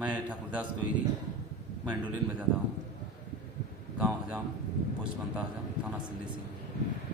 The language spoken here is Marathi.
मैं ठाकुरदास कोईरी मैंडोलिन बजाता हूँ। गांव हजाम, पोस्ट बनता हजाम, थाना सिल्ली से।